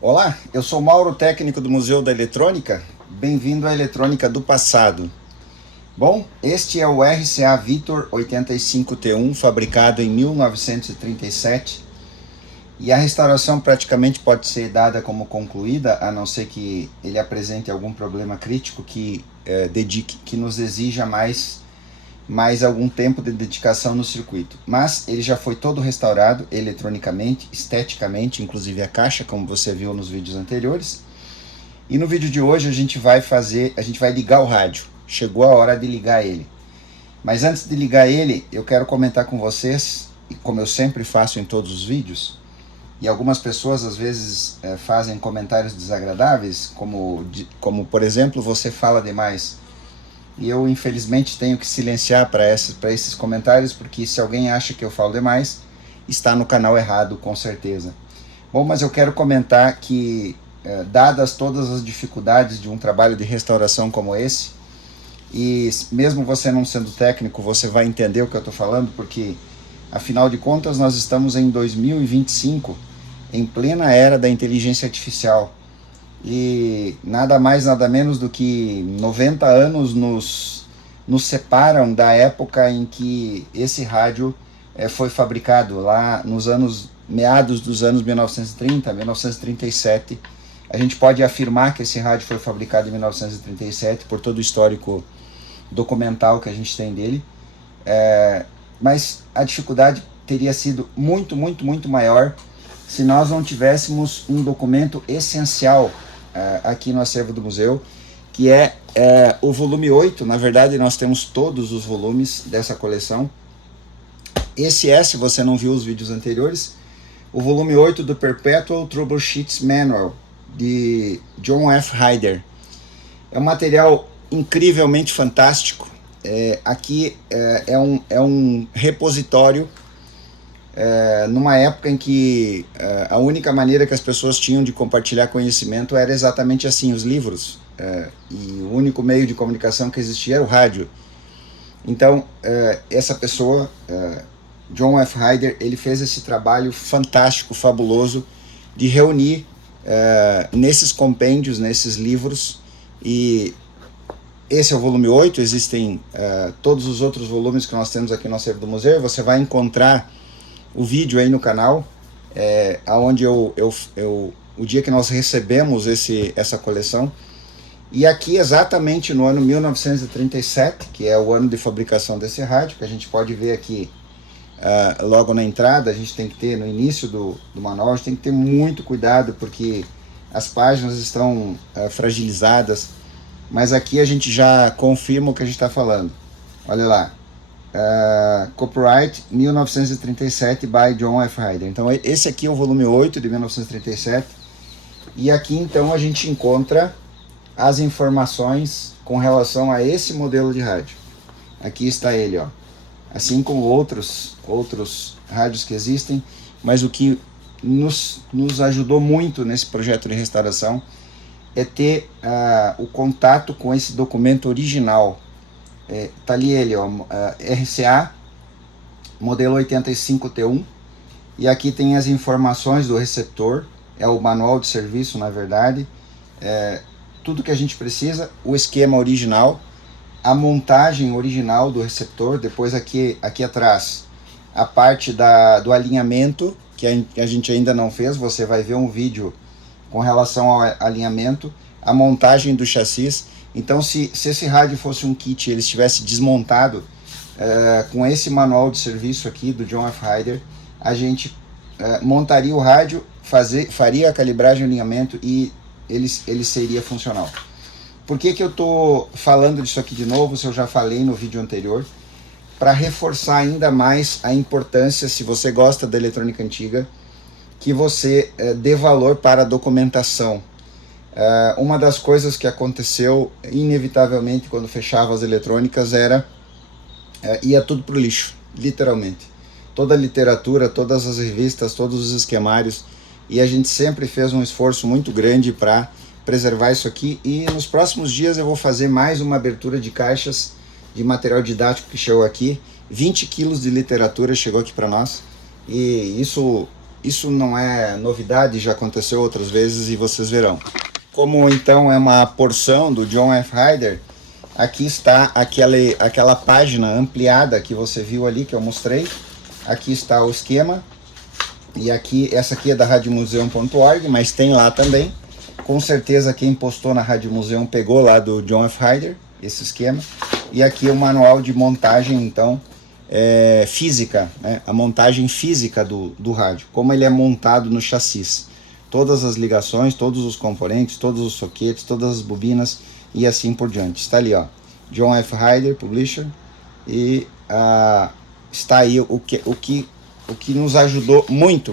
Olá, eu sou Mauro, técnico do Museu da Eletrônica. Bem-vindo à Eletrônica do Passado. Bom, este é o RCA Victor 85T1, fabricado em 1937, e a restauração praticamente pode ser dada como concluída, a não ser que ele apresente algum problema crítico que nos exija mais algum tempo de dedicação no circuito. Mas ele já foi todo restaurado eletronicamente, esteticamente, inclusive a caixa, como você viu nos vídeos anteriores. E no vídeo de hoje a gente vai ligar o rádio. Chegou a hora de ligar ele. Mas antes de ligar ele, eu quero comentar com vocês, como eu sempre faço em todos os vídeos, e algumas pessoas às vezes fazem comentários desagradáveis, como por exemplo, você fala demais. E eu infelizmente tenho que silenciar para esses comentários, porque se alguém acha que eu falo demais, está no canal errado, com certeza. Bom, mas eu quero comentar que, dadas todas as dificuldades de um trabalho de restauração como esse, e mesmo você não sendo técnico, você vai entender o que eu estou falando, porque afinal de contas nós estamos em 2025, em plena era da inteligência artificial. E nada mais, nada menos do que 90 anos nos separam da época em que esse rádio foi fabricado, lá nos meados dos anos 1930, 1937. A gente pode afirmar que esse rádio foi fabricado em 1937, por todo o histórico documental que a gente tem dele. Mas a dificuldade teria sido muito, muito, muito maior se nós não tivéssemos um documento essencial aqui no acervo do museu, que é o volume 8. Na verdade nós temos todos os volumes dessa coleção. Esse se você não viu os vídeos anteriores, o volume 8 do Perpetual Troubleshoots Manual, de John F. Hyder. É um material incrivelmente fantástico. Aqui é um repositório numa época em que a única maneira que as pessoas tinham de compartilhar conhecimento era exatamente assim, os livros, e o único meio de comunicação que existia era o rádio. Então essa pessoa, John F. Hyder, ele fez esse trabalho fantástico, fabuloso, de reunir nesses compêndios, nesses livros, e esse é o volume 8, existem todos os outros volumes que nós temos aqui no acervo do museu. Você vai encontrar o vídeo aí no canal, onde o dia que nós recebemos essa coleção. E aqui exatamente no ano 1937, que é o ano de fabricação desse rádio, que a gente pode ver aqui logo na entrada. A gente tem que ter, no início do manual, a gente tem que ter muito cuidado, porque as páginas estão fragilizadas, mas aqui a gente já confirma o que a gente está falando. Olha lá. Copyright 1937 by John F. Hyder. Então esse aqui é o volume 8 de 1937, e aqui então a gente encontra as informações com relação a esse modelo de rádio. Aqui está ele, ó. Assim como outros rádios que existem, mas o que nos ajudou muito nesse projeto de restauração é ter o contato com esse documento original. Tá ali ele, ó, RCA modelo 85T1, e aqui tem as informações do receptor, é o manual de serviço, na verdade, tudo que a gente precisa, o esquema original, a montagem original do receptor. Depois aqui atrás a parte do alinhamento, que a gente ainda não fez. Você vai ver um vídeo com relação ao alinhamento, a montagem do chassi. Então se esse rádio fosse um kit, ele estivesse desmontado, com esse manual de serviço aqui do John F. Hyder, a gente montaria o rádio, faria a calibragem e alinhamento, e ele seria funcional. Por que eu estou falando disso aqui de novo, se eu já falei no vídeo anterior? Para reforçar ainda mais a importância, se você gosta da eletrônica antiga, que você dê valor para a documentação. Uma das coisas que aconteceu inevitavelmente quando fechava as eletrônicas ia tudo para o lixo. literalmente. Toda a literatura, todas as revistas, todos os esquemários, e a gente sempre fez um esforço muito grande para preservar isso aqui, e nos próximos dias eu vou fazer mais uma abertura de caixas de material didático que chegou aqui. 20 quilos de literatura chegou aqui para nós, e isso não é novidade, já aconteceu outras vezes e vocês verão. Como então é uma porção do John F. Hyder, aqui está aquela página ampliada que você viu ali, que eu mostrei. Aqui está o esquema, e aqui, essa aqui é da radiomuseum.org, mas tem lá também. Com certeza quem postou na Rádio Museum pegou lá do John F. Hyder, esse esquema. E aqui é o manual de montagem, então, física, né? A montagem física do rádio, como ele é montado no chassis. Todas as ligações, todos os componentes, todos os soquetes, todas as bobinas e assim por diante. Está ali, ó, John F. Hyder, Publisher, e está aí o que nos ajudou muito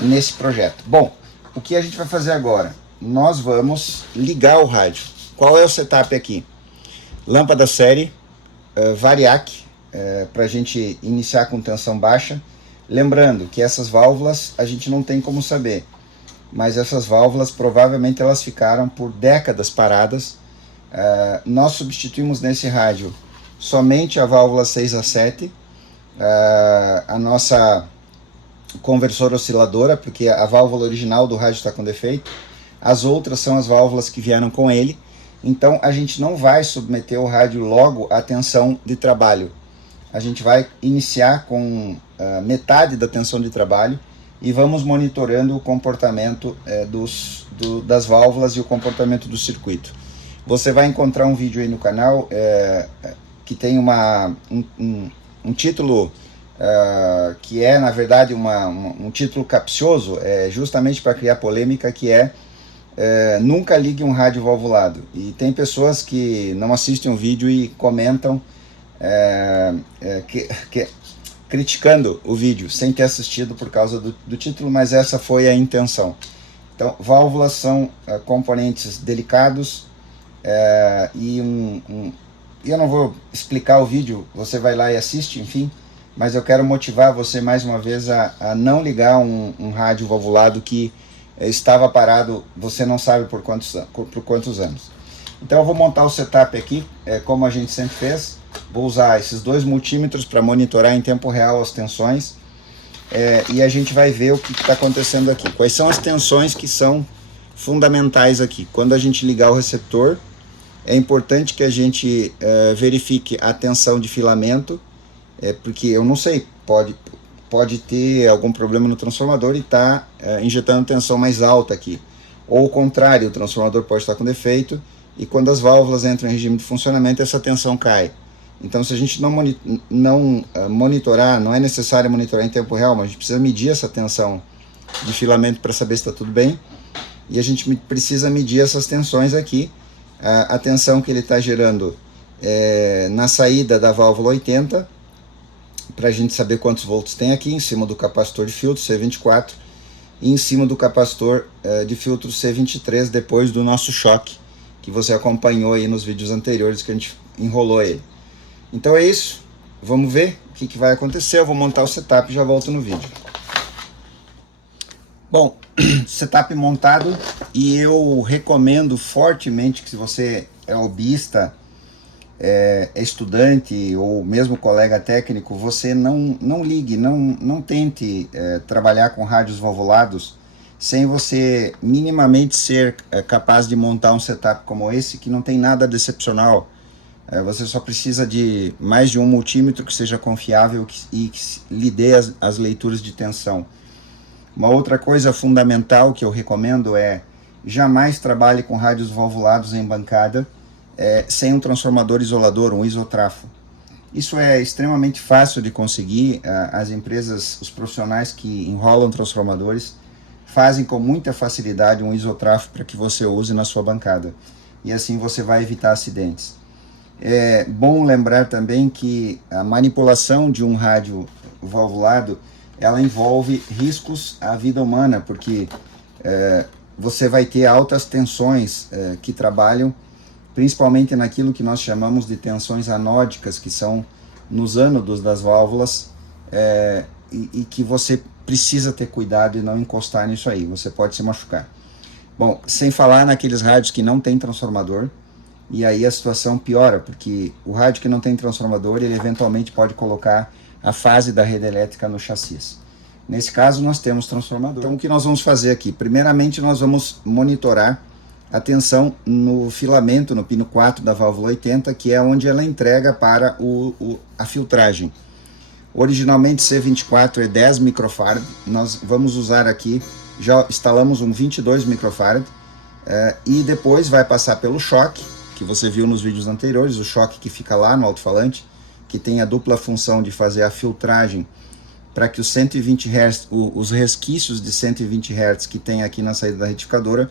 nesse projeto. Bom, o que a gente vai fazer agora? Nós vamos ligar o rádio. Qual é o setup aqui? Lâmpada série, Variac, para a gente iniciar com tensão baixa. Lembrando que essas válvulas a gente não tem como saber, mas essas válvulas provavelmente elas ficaram por décadas paradas. Nós substituímos nesse rádio somente a válvula 6 a 7, a nossa conversora osciladora, porque a válvula original do rádio está com defeito. As outras são as válvulas que vieram com ele. Então a gente não vai submeter o rádio logo à tensão de trabalho. A gente vai iniciar com metade da tensão de trabalho e vamos monitorando o comportamento das válvulas e o comportamento do circuito. Você vai encontrar um vídeo aí no canal que tem um título que é, na verdade, um título capcioso, justamente para criar polêmica, que nunca ligue um rádio valvulado. E tem pessoas que não assistem o vídeo e comentam criticando o vídeo, sem ter assistido por causa do título, mas essa foi a intenção. Então, válvulas são componentes delicados, e eu não vou explicar o vídeo, você vai lá e assiste, enfim, mas eu quero motivar você mais uma vez a não ligar um rádio valvulado que estava parado, você não sabe por quantos anos. Então eu vou montar o setup aqui, como a gente sempre fez. Vou usar esses dois multímetros para monitorar em tempo real as tensões, e a gente vai ver o que está acontecendo aqui. Quais são as tensões que são fundamentais aqui? Quando a gente ligar o receptor, é importante que a gente verifique a tensão de filamento, porque eu não sei, pode ter algum problema no transformador e está injetando tensão mais alta aqui. Ou o contrário, o transformador pode estar com defeito e quando as válvulas entram em regime de funcionamento, essa tensão cai. Então, se a gente não monitorar, não é necessário monitorar em tempo real, mas a gente precisa medir essa tensão de filamento para saber se está tudo bem. E a gente precisa medir essas tensões aqui. A tensão que ele está gerando na saída da válvula 80, para a gente saber quantos volts tem aqui, em cima do capacitor de filtro C24, e em cima do capacitor de filtro C23, depois do nosso choque, que você acompanhou aí nos vídeos anteriores que a gente enrolou ele. Então é isso, vamos ver o que vai acontecer. Eu vou montar o setup e já volto no vídeo. Bom, setup montado, e eu recomendo fortemente que, se você é hobbyista, é estudante ou mesmo colega técnico, você não ligue, não tente trabalhar com rádios valvulados sem você minimamente ser capaz de montar um setup como esse, que não tem nada decepcional. Você só precisa de mais de um multímetro que seja confiável e que lhe dê as leituras de tensão. Uma outra coisa fundamental que eu recomendo jamais trabalhe com rádios valvulados em bancada sem um transformador isolador, um isotrafo. Isso é extremamente fácil de conseguir. As empresas, os profissionais que enrolam transformadores fazem com muita facilidade um isotrafo para que você use na sua bancada. E assim você vai evitar acidentes. É bom lembrar também que a manipulação de um rádio valvulado, ela envolve riscos à vida humana, porque você vai ter altas tensões que trabalham principalmente naquilo que nós chamamos de tensões anódicas, que são nos ânodos das válvulas, e que você precisa ter cuidado e não encostar nisso aí, você pode se machucar. Bom, sem falar naqueles rádios que não tem transformador, e aí a situação piora, porque o rádio que não tem transformador, ele eventualmente pode colocar a fase da rede elétrica no chassi. Nesse caso nós temos transformador. Então o que nós vamos fazer aqui? Primeiramente nós vamos monitorar a tensão no filamento, no pino 4 da válvula 80, que é onde ela entrega para a filtragem. Originalmente C24 é 10 microfarad, nós vamos usar aqui, já instalamos um 22 microfarad, e depois vai passar pelo choque, que você viu nos vídeos anteriores, o choque que fica lá no alto-falante, que tem a dupla função de fazer a filtragem para que os 120 Hz, os resquícios de 120 Hz que tem aqui na saída da retificadora,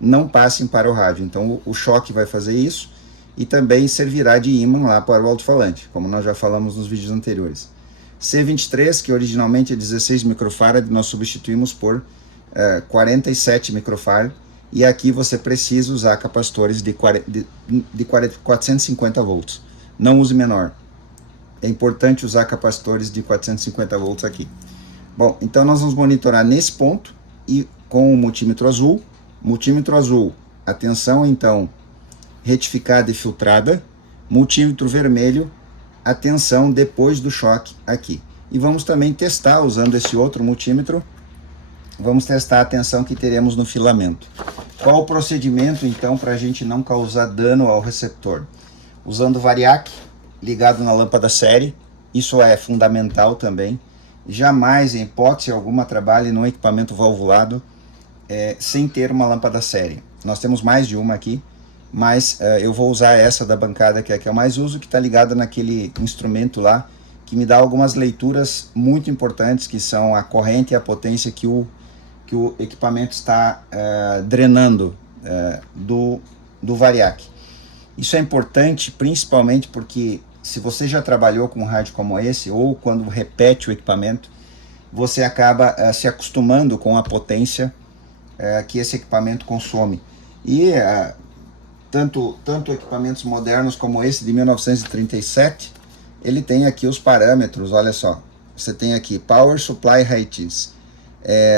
não passem para o rádio. Então o choque vai fazer isso e também servirá de ímã lá para o alto-falante, como nós já falamos nos vídeos anteriores. C23, que originalmente é 16 microfarad, nós substituímos por 47 microfarad, e aqui você precisa usar capacitores de 450 volts. Não use menor. É importante usar capacitores de 450 volts aqui. Bom, então nós vamos monitorar nesse ponto e com o multímetro azul. Multímetro azul, a tensão então retificada e filtrada. Multímetro vermelho, a tensão depois do choque aqui. E vamos também testar, usando esse outro multímetro, vamos testar a tensão que teremos no filamento. Qual o procedimento então para a gente não causar dano ao receptor? Usando variac, ligado na lâmpada série, isso é fundamental também. Jamais, em hipótese alguma, trabalhe num equipamento valvulado sem ter uma lâmpada série. Nós temos mais de uma aqui, mas eu vou usar essa da bancada, que é a que eu mais uso, que está ligada naquele instrumento lá, que me dá algumas leituras muito importantes, que são a corrente e a potência que o equipamento está drenando do variac. Isso é importante principalmente porque se você já trabalhou com um rádio como esse, ou quando repete o equipamento, você acaba se acostumando com a potência que esse equipamento consome. E tanto equipamentos modernos como esse de 1937, ele tem aqui os parâmetros, olha só. Você tem aqui Power Supply Ratings.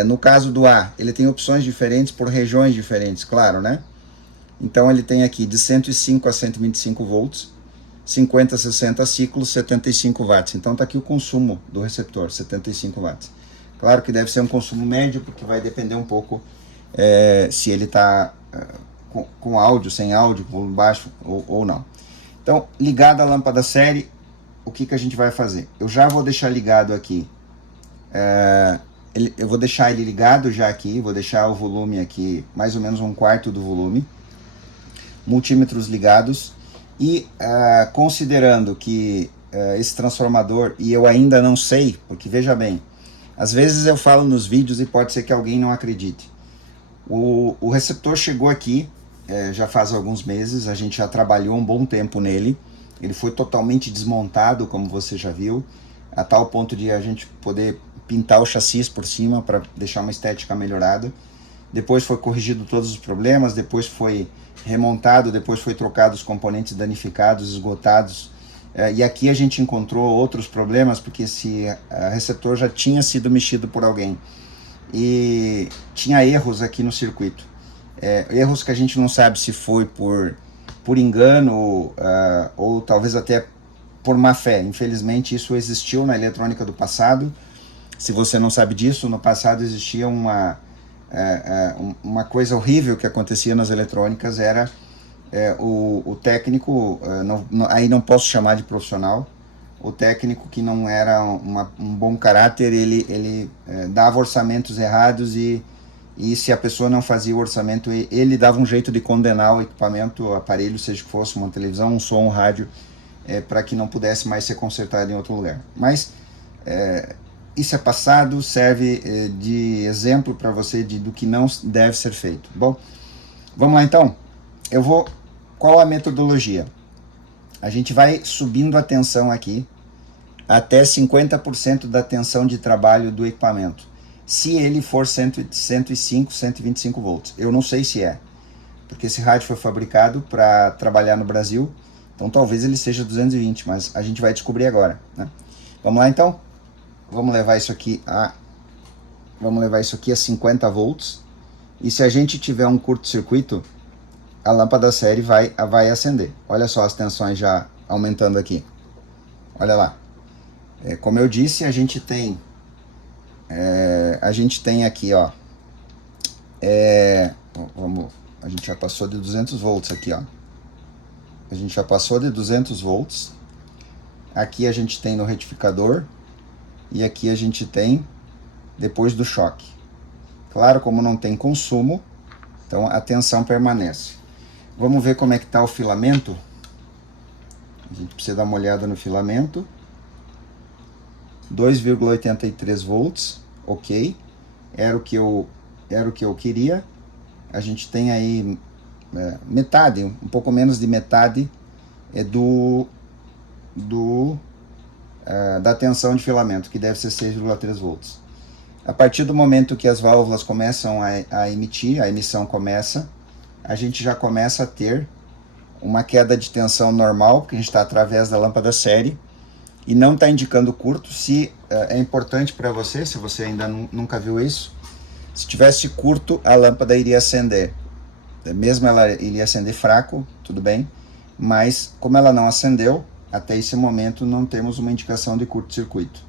No caso do A, ele tem opções diferentes por regiões diferentes, claro, né? Então ele tem aqui de 105 a 125 volts, 50 a 60 ciclos, 75 watts. Então está aqui o consumo do receptor, 75 watts. Claro que deve ser um consumo médio, porque vai depender um pouco se ele está com áudio, sem áudio, volume baixo ou não. Então, ligada a lâmpada série, o que a gente vai fazer? Eu já vou deixar ligado aqui, eu vou deixar ele ligado já aqui, vou deixar o volume aqui, mais ou menos 1/4 do volume, multímetros ligados, e considerando que esse transformador, e eu ainda não sei, porque veja bem, às vezes eu falo nos vídeos e pode ser que alguém não acredite. O receptor chegou aqui, já faz alguns meses, a gente já trabalhou um bom tempo nele, ele foi totalmente desmontado, como você já viu, a tal ponto de a gente poder pintar o chassi por cima para deixar uma estética melhorada. Depois foi corrigido todos os problemas, depois foi remontado, depois foi trocado os componentes danificados, esgotados, e aqui a gente encontrou outros problemas, porque esse receptor já tinha sido mexido por alguém, e tinha erros aqui no circuito, erros que a gente não sabe se foi por engano, ou talvez até por má fé. Infelizmente isso existiu na eletrônica do passado. Se você não sabe disso, no passado existia uma coisa horrível que acontecia nas eletrônicas, era o técnico, aí não posso chamar de profissional, o técnico que não era um bom caráter, ele dava orçamentos errados, e se a pessoa não fazia o orçamento, ele dava um jeito de condenar o equipamento, o aparelho, seja que fosse uma televisão, um som, um rádio, para que não pudesse mais ser consertado em outro lugar. Mas isso é passado, serve de exemplo para você do que não deve ser feito. Bom, vamos lá então. Qual a metodologia? A gente vai subindo a tensão aqui até 50% da tensão de trabalho do equipamento, se ele for 105, 125 volts. Eu não sei se porque esse rádio foi fabricado para trabalhar no Brasil, Então talvez ele seja 220, mas a gente vai descobrir agora, né? Vamos lá então? Vamos levar isso aqui a 50 volts. E se a gente tiver um curto-circuito, a lâmpada série vai acender. Olha só as tensões já aumentando aqui. Olha lá. Como eu disse, a gente tem aqui, ó. A gente já passou de 200 volts aqui, ó. A gente já passou de 200 volts. Aqui a gente tem no retificador. E aqui a gente tem depois do choque. Claro, como não tem consumo, então a tensão permanece. Vamos ver como é que está o filamento. A gente precisa dar uma olhada no filamento. 2,83 volts, ok. Era o que eu queria. A gente tem aí metade, um pouco menos de metade da tensão de filamento, que deve ser 6,3 volts. A partir do momento que as válvulas começam a emitir, a emissão começa, a gente já começa a ter uma queda de tensão normal, porque a gente está através da lâmpada série, e não está indicando curto. Se é importante para você, se você ainda nunca viu isso, se tivesse curto, a lâmpada iria acender. Mesmo ela iria acender fraco, tudo bem, mas como ela não acendeu, até esse momento não temos uma indicação de curto-circuito.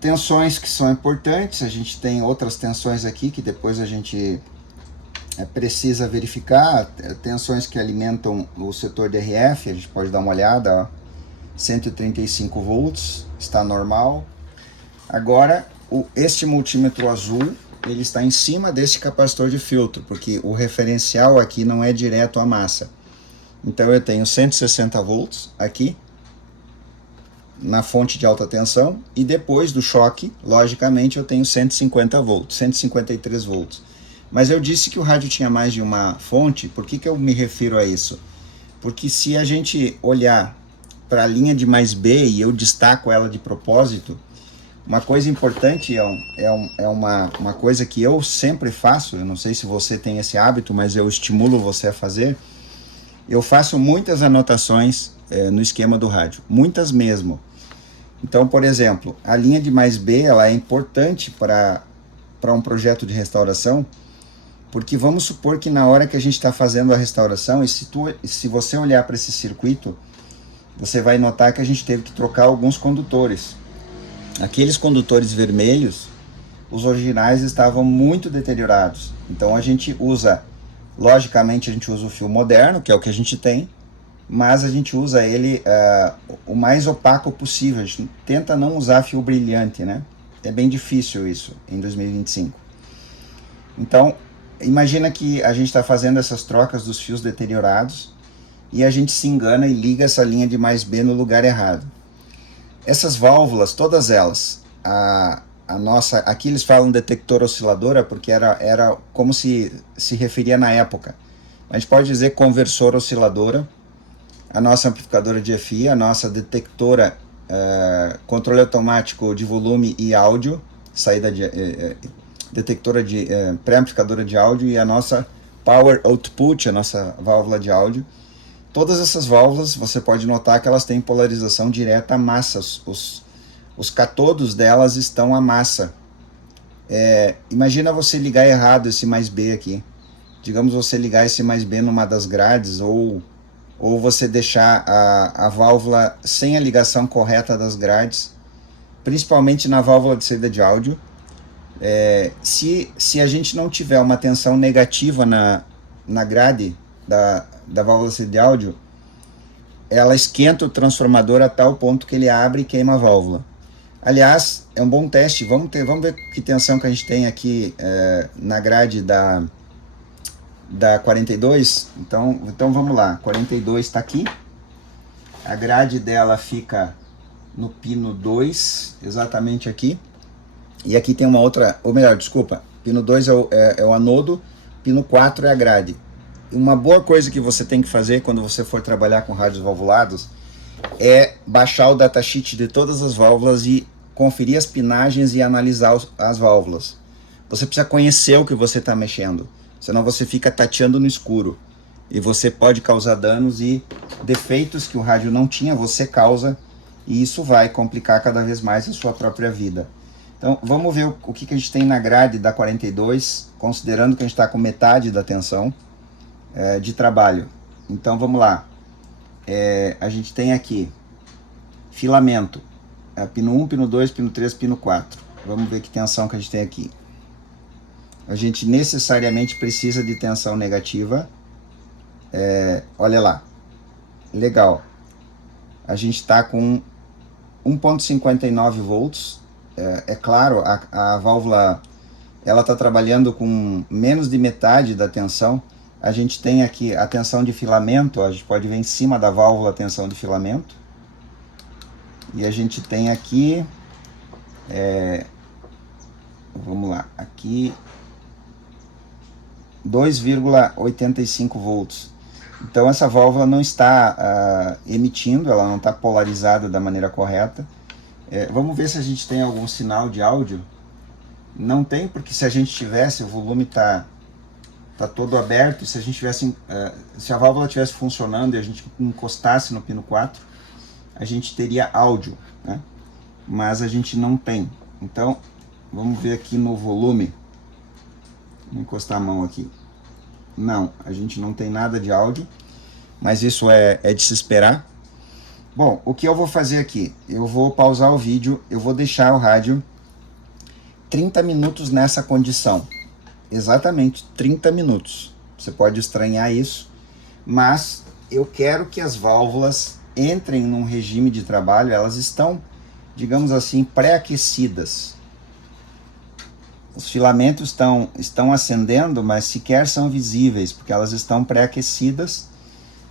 Tensões que são importantes, a gente tem outras tensões aqui que depois a gente precisa verificar. Tensões que alimentam o setor de RF, a gente pode dar uma olhada, ó. 135 volts, está normal. Agora, este multímetro azul, ele está em cima desse capacitor de filtro, porque o referencial aqui não é direto à massa. Então eu tenho 160 volts aqui, na fonte de alta tensão, e depois do choque, logicamente, eu tenho 150 volts, 153 volts. Mas eu disse que o rádio tinha mais de uma fonte. Por que eu me refiro a isso? Porque se a gente olhar para a linha de mais B, e eu destaco ela de propósito, uma coisa importante é uma coisa que eu sempre faço. Eu não sei se você tem esse hábito, mas eu estimulo você a fazer. Eu faço muitas anotações no esquema do rádio, muitas mesmo. Então, por exemplo, a linha de mais B, ela é importante para um projeto de restauração, porque vamos supor que na hora que a gente está fazendo a restauração, e se você olhar para esse circuito, você vai notar que a gente teve que trocar alguns condutores. Aqueles condutores vermelhos, os originais estavam muito deteriorados. Então a gente usa, logicamente a gente usa o fio moderno, que é o que a gente tem, mas a gente usa ele o mais opaco possível. A gente tenta não usar fio brilhante, né? É bem difícil isso em 2025. Então, imagina que a gente está fazendo essas trocas dos fios deteriorados e a gente se engana e liga essa linha de mais B no lugar errado. Essas válvulas, todas elas, aqui eles falam detector osciladora porque era como se referia na época. A gente pode dizer conversor osciladora, a nossa amplificadora de EFI, a nossa detectora, controle automático de volume e áudio, saída de detectora de pré-amplificadora de áudio, e a nossa power output, a nossa válvula de áudio. Todas essas válvulas, você pode notar que elas têm polarização direta à massa. Os catodos delas estão à massa. Imagina você ligar errado esse mais B aqui. Digamos você ligar esse mais B numa das grades, ou você deixar a válvula sem a ligação correta das grades, principalmente na válvula de saída de áudio. Se a gente não tiver uma tensão negativa na grade da válvula de áudio, ela esquenta o transformador a tal ponto que ele abre e queima a válvula. Aliás, é um bom teste. Vamos ver que tensão que a gente tem aqui na grade da 42. Então vamos lá. 42 está aqui. A grade dela fica no pino 2, exatamente aqui. E aqui tem uma outra, ou melhor, desculpa, pino 2 é o anodo, pino 4 é a grade. Uma boa coisa que você tem que fazer quando você for trabalhar com rádios valvulados é baixar o datasheet de todas as válvulas e conferir as pinagens e analisar as válvulas. Você precisa conhecer o que você está mexendo, senão você fica tateando no escuro. e você pode causar danos e defeitos que o rádio não tinha, você causa, e isso vai complicar cada vez mais a sua própria vida. Então vamos ver o que a gente tem na grade da 42, considerando que a gente está com metade da tensão de trabalho. Então vamos lá, a gente tem aqui filamento, pino 1, pino 2, pino 3, pino 4. Vamos ver que tensão que a gente tem aqui. A gente necessariamente precisa de tensão negativa. Olha lá, legal. A gente está com 1,59 volts. É claro, a válvula ela está trabalhando com menos de metade da tensão. A gente tem aqui a tensão de filamento, a gente pode ver em cima da válvula a tensão de filamento. E a gente tem aqui, vamos lá, aqui 2,85 volts. Então essa válvula não está emitindo, ela não está polarizada da maneira correta. Vamos ver se a gente tem algum sinal de áudio. Não tem, porque se a gente tivesse, o volume está todo aberto. Se a gente tivesse, se a válvula estivesse funcionando e a gente encostasse no pino 4, a gente teria áudio, né? Mas a gente não tem. Então vamos ver aqui no volume. Vou encostar a mão aqui. Não, a gente não tem nada de áudio, mas isso é de se esperar. Bom, o que eu vou fazer aqui? Eu vou pausar o vídeo, eu vou deixar o rádio 30 minutos nessa condição. Exatamente 30 minutos. Você pode estranhar isso, mas eu quero que as válvulas entrem num regime de trabalho, elas estão, digamos assim, pré-aquecidas. Os filamentos estão acendendo, mas sequer são visíveis, porque elas estão pré-aquecidas,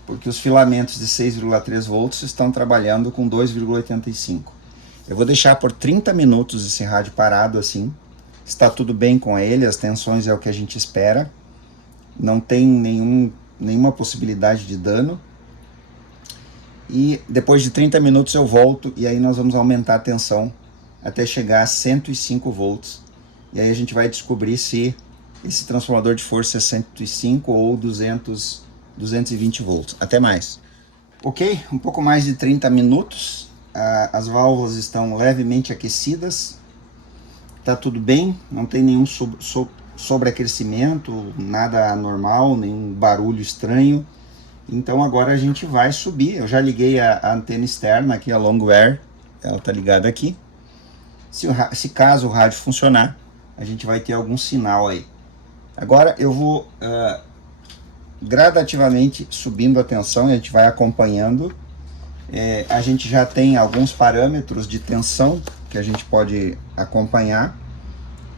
porque os filamentos de 6,3 volts estão trabalhando com 2,85. Eu vou deixar por 30 minutos esse rádio parado assim. Está tudo bem com ele, as tensões é o que a gente espera. Não tem nenhuma possibilidade de dano. E depois de 30 minutos eu volto e aí nós vamos aumentar a tensão até chegar a 105 volts. E aí a gente vai descobrir se esse transformador de força é 105 ou 220 volts. Até mais. Ok, um pouco mais de 30 minutos. As válvulas estão levemente aquecidas. Tá tudo bem, não tem nenhum sobreaquecimento, nada anormal, nenhum barulho estranho. Então agora a gente vai subir. Eu já liguei a antena externa aqui, a Longwire. Ela tá ligada aqui. Se caso o rádio funcionar, a gente vai ter algum sinal aí. Agora eu vou gradativamente subindo a tensão e a gente vai acompanhando. A gente já tem alguns parâmetros de tensão que a gente pode acompanhar.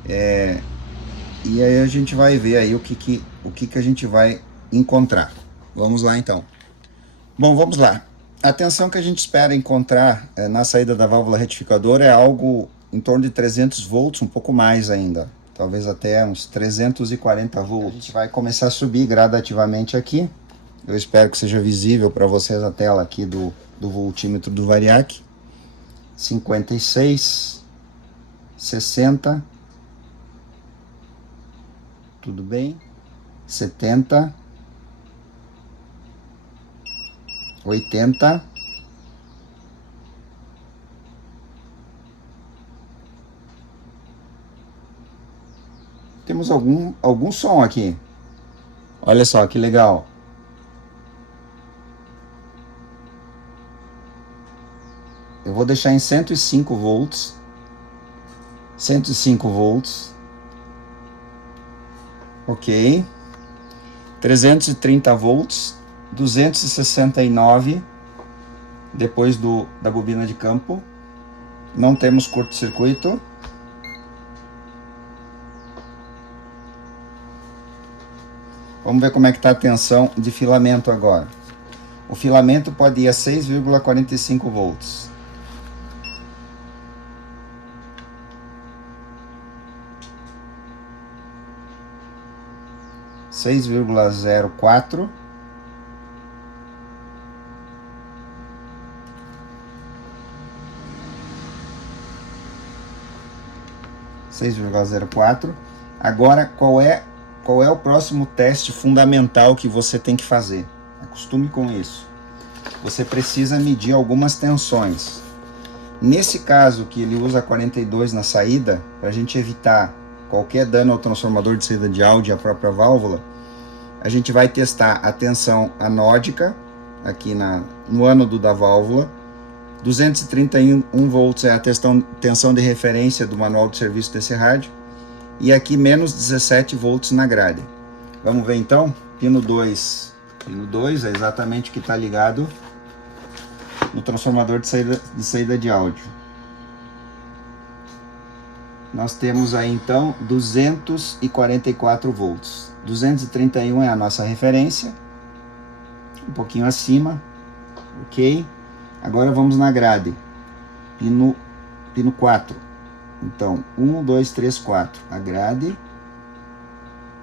E aí a gente vai ver aí o que a gente vai encontrar. Vamos lá então. Bom, vamos lá. A tensão que a gente espera encontrar na saída da válvula retificadora é algo em torno de 300 volts, um pouco mais ainda. Talvez até uns 340 volts. A gente vai começar a subir gradativamente aqui. Eu espero que seja visível para vocês a tela aqui do voltímetro do Variac. 56, 60, tudo bem, 70, 80, temos algum som aqui. Olha só que legal. Eu vou deixar em 105 volts. 105 volts. Ok. 330 volts. 269. Depois da bobina de campo. Não temos curto-circuito. Vamos ver como é que está a tensão de filamento agora. O filamento pode ir a 6,45 volts. 6,04. Agora, qual é qual é o próximo teste fundamental que você tem que fazer? Acostume com isso. Você precisa medir algumas tensões. Nesse caso que ele usa 42 na saída, para a gente evitar qualquer dano ao transformador de saída de áudio e à própria válvula, a gente vai testar a tensão anódica, aqui no ânodo da válvula. 231 volts é a tensão de referência do manual de serviço desse rádio. E aqui menos 17 volts na grade. Vamos ver então? Pino 2. Pino 2 é exatamente o que está ligado no transformador de saída de áudio. Nós temos aí então 244 volts. 231 é a nossa referência. Um pouquinho acima. Ok? Agora vamos na grade. Pino 4. Então, 1, 2, 3, 4. A grade.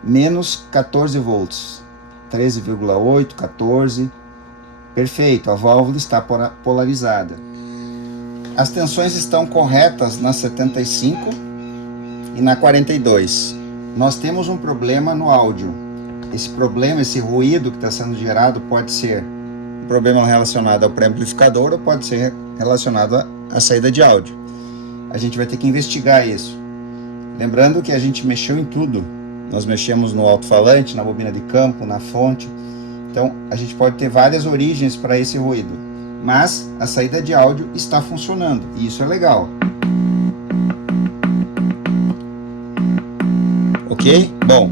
Menos 14 volts. 13,8, 14. Perfeito, a válvula está polarizada. As tensões estão corretas na 75 e na 42. Nós temos um problema no áudio. Esse problema, esse ruído que está sendo gerado pode ser um problema relacionado ao pré-amplificador ou pode ser relacionado à saída de áudio. A gente vai ter que investigar isso. Lembrando que a gente mexeu em tudo. Nós mexemos no alto-falante, na bobina de campo, na fonte. Então, a gente pode ter várias origens para esse ruído. Mas a saída de áudio está funcionando. E isso é legal. Ok? Bom,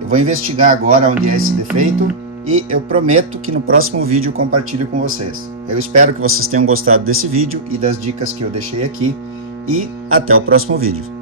eu vou investigar agora onde é esse defeito. E eu prometo que no próximo vídeo eu compartilho com vocês. Eu espero que vocês tenham gostado desse vídeo e das dicas que eu deixei aqui. E até o próximo vídeo.